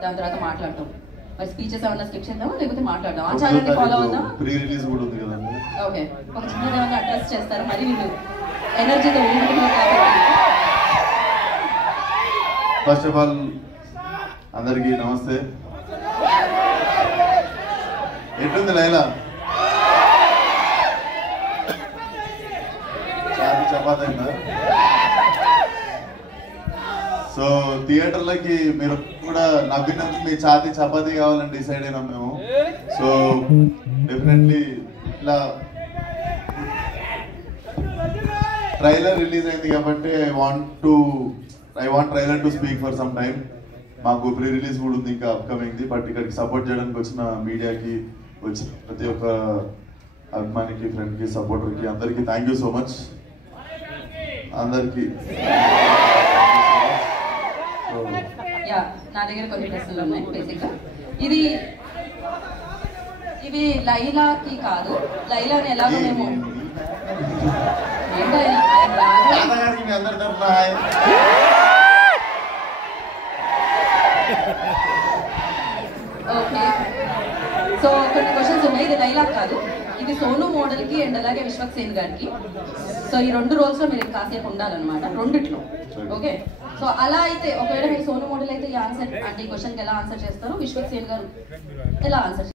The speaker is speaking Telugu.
దాని తర్వాత మాట్లాడతాం. మరి స్పీచెస్ ఏమన్నా స్కిప్ చేద్దామా లేకపోతే మాట్లాడదాం? ఆచారాన్ని ఫాలో అవుదాం. ప్రీ రిలీజ్ కూడా ఉంది కదండి. ఓకే, ఒక చిన్నది ఏమన్నా అడ్రస్ చేస్తారా? మరి వీళ్ళు ఎనర్జీతో ఊరుకుంటున్నారు కాబట్టి. ఫస్ట్ ఆఫ్ ఆల్ అందరికీ నమస్తే. ఎట్లుంది లైలా? చాతి చపాతి అయిందా? సో థియేటర్లకి మీరు కూడా నవ్వినందుకు మీ ఛాతి చపాతీ కావాలని డిసైడ్ అయినాం మేము. సో డెఫినెట్లీ ఇట్లా ట్రైలర్ రిలీజ్ అయింది కాబట్టి I want trailer to speak for some time. మాకు ప్రీ రిలీజ్ కూడా ఉంది ఇంకా అప్కమింగ్ది. బట్ ఇక్కడికి సపోర్ట్ చేయడానికి వచ్చిన మీడియాకి, వచ్చిన ప్రతి ఒక్క అభిమానికి, ఫ్రెండ్కి, సపోర్టర్కి అందరికీ థ్యాంక్ యూ సో మచ్. అందరికీ నా దగ్గర కొన్ని ప్రశ్నలు ఉన్నాయి. బేసిక్గా ఇవి లైలాకి కాదు. లైలాని ఎలాగో మేము ఓకే. సో కొన్ని క్వశ్చన్స్ ఉన్నాయి. ఇది డైలాగ్ కాదు, ఇది సోను మోడల్కి అండ్ అలాగే విశ్వక్ సేన్ గారికి. సో ఈ రెండు రోల్స్లో మీరు కాసేపు ఉండాలన్నమాట, రెండిట్లో. ఓకే, సో అలా అయితే ఒకవేళ మీరు సోను మోడల్ అయితే ఈ ఆన్సర్ అంటే ఈ క్వశ్చన్కి ఎలా ఆన్సర్ చేస్తారు, విశ్వక్ సేన్ గారు ఎలా ఆన్సర్